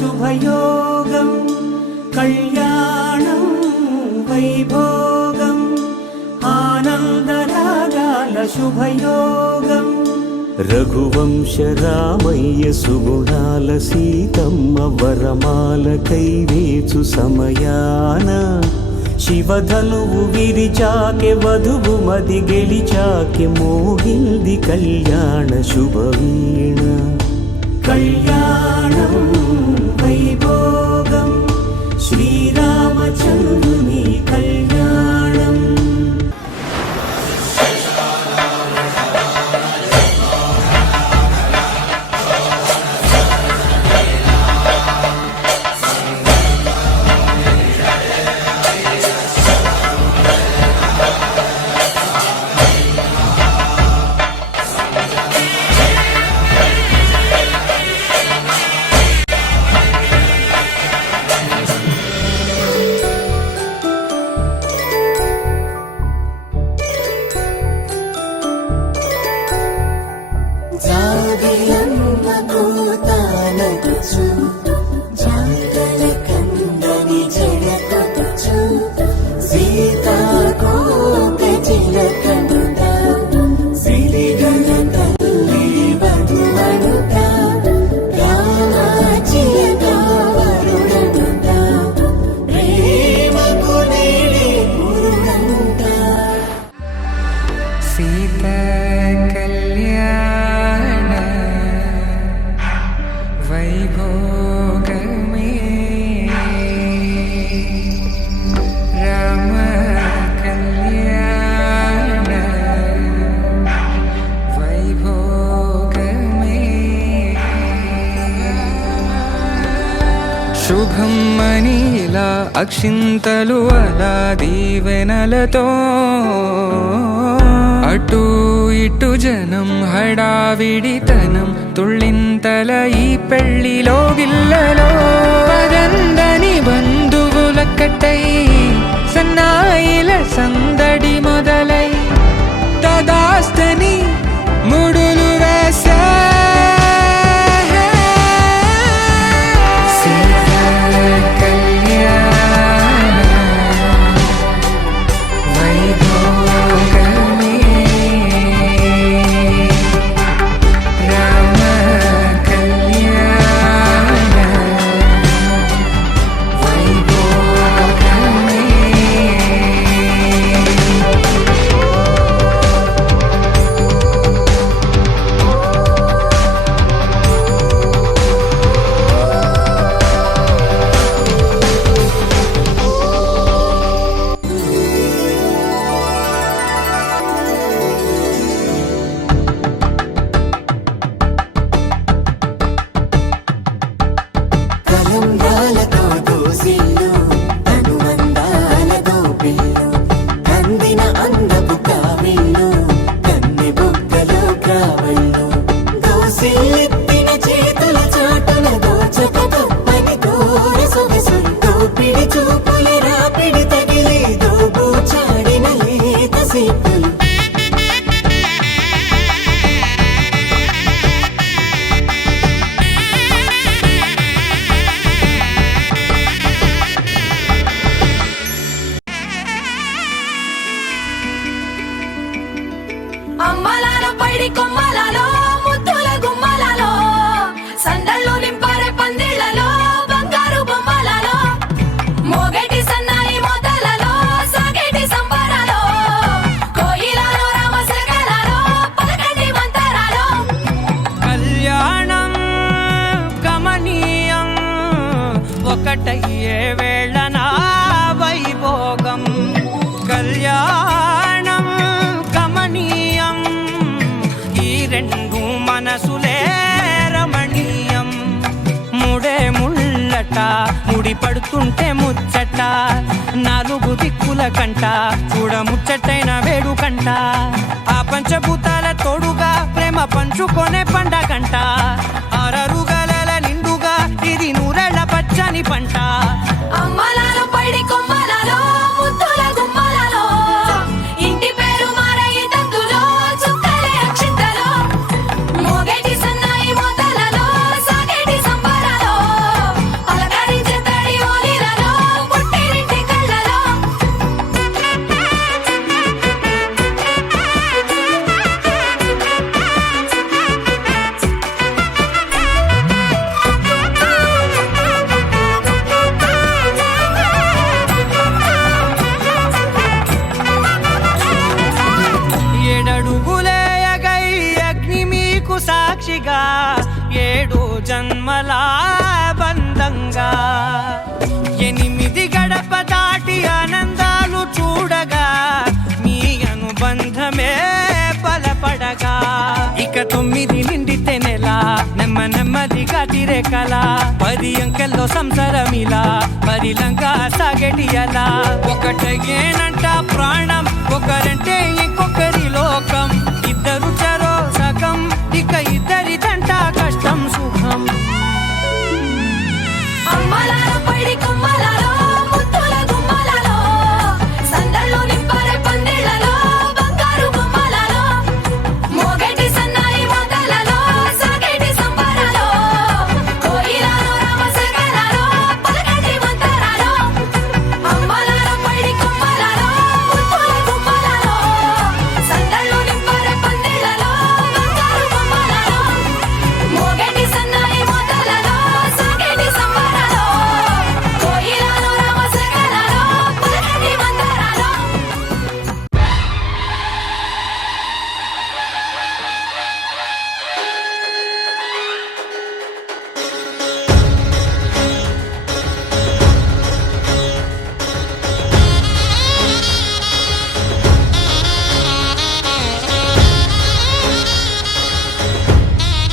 శుభయోగం కళ్యాణం వైభోగం ఆనందరాగాల శుభయోగం రఘువంశ రామయ్య సుగుణాల సీతమ్మ వరమాల కైవేచు సమయాన శివధనువు విరిచాకె వధువు మది గెలిచాకె మోగింది కళ్యాణ శుభవీణ కళ్యాణం వైభోగం శ్రీరామచంద్రుని కళ్యాణం శుభం మనీలా అక్షింతలు అలా దీవెనలతో అటు ఇటు జనం హడావిడితనం తుళ్ళింతల ఈ పెళ్లిలో గిల్లలో పదందని బంధువుల కట్టై సన్నాయిల సందడి మొదలై తదాస్తని ముడులు వేసా అమ్మలాల పైడి కొమ్మలలో ముద్దుల గుమ్మలలో సందళ్ళు నింపారే పందిళ్లలో బంగారు బొమ్మలలో మోగేటి సన్నాయి మోతలలో సాగేటి సంబరాలో కోయిలలో రామశకలలో పలకండి మంతరాలో కళ్యాణం గమనీయం ఒకటయ్యే వేళ నా వైభోగం కళ్యాణం గమనీయం ఈ రెండు మనసులే రమణీయం ముడే ముళ్ళట ముడి పడుతుంటే ముచ్చట నాలుగు దిక్కుల కంట చూడ ముచ్చటైన వేడుకంట ఆ పంచభూతాల తోడుగా ప్రేమ పంచుకొనే పండగంట అరరుగల నిండుగా ఇది నూరెళ్ళ పచ్చని పంట అమ్మలాల పైడి కొమ్మలలో ముద్దుల గుమ్మలలో ఇంటి పేరు మారయి తందులో చుక్కలే అక్షింతలో మోగేటి సన్నాయి మోతలలో సాగేటి సంబరాలో నెమ్మదిగా తిరే కల 10 అంకెల్లో సంసారమిలా పరిలంగా సాగేటియలా ఒకటేనంట ప్రాణం ఒకరంటే ఇంకొకరి లోకం ఇద్దరు చరో సగం ఇక ఇద్దరిదంట కష్టం సుఖం అమ్మలార పడి కొమ్మలలో ముత్తుల గుమ్మలలో సందళ్ళు నింపరే పందిళ్ళలో బంగారు గుమ్మలలో మోగేటి సన్నాయి మోతలలో సాగేటి సంబరాలో కోయిలలో రామశేఖరాలో పలకేటి మంతరాలో అమ్మలార పడి కొమ్మలలో ముత్తుల గుమ్మలలో సందళ్ళు నింపరే పందిళ్ళలో బంగారు గుమ్మలలో మోగేటి సన్నాయి మోతలలో సాగేటి సంబరాలో కోయిలలో రామశేఖరాలో పలకేటి మంతరాలో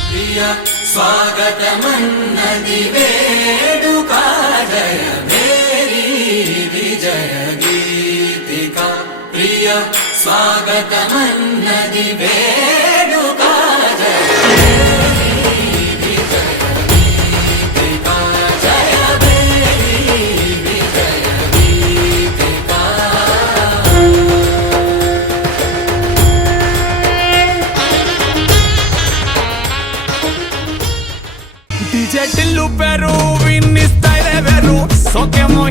ప్రియ స్వాగతమన్నది వేడుక జయ మేరీ విజయ గీతిక ప్రియ స్వాగతమన్నది వేడుక జయ మేరీ విజయ గీతిక జయ మేరీ విజయ గీతిక DJ టిల్లు పెరు విన్ని స్టైల్ వేరు సోకేమో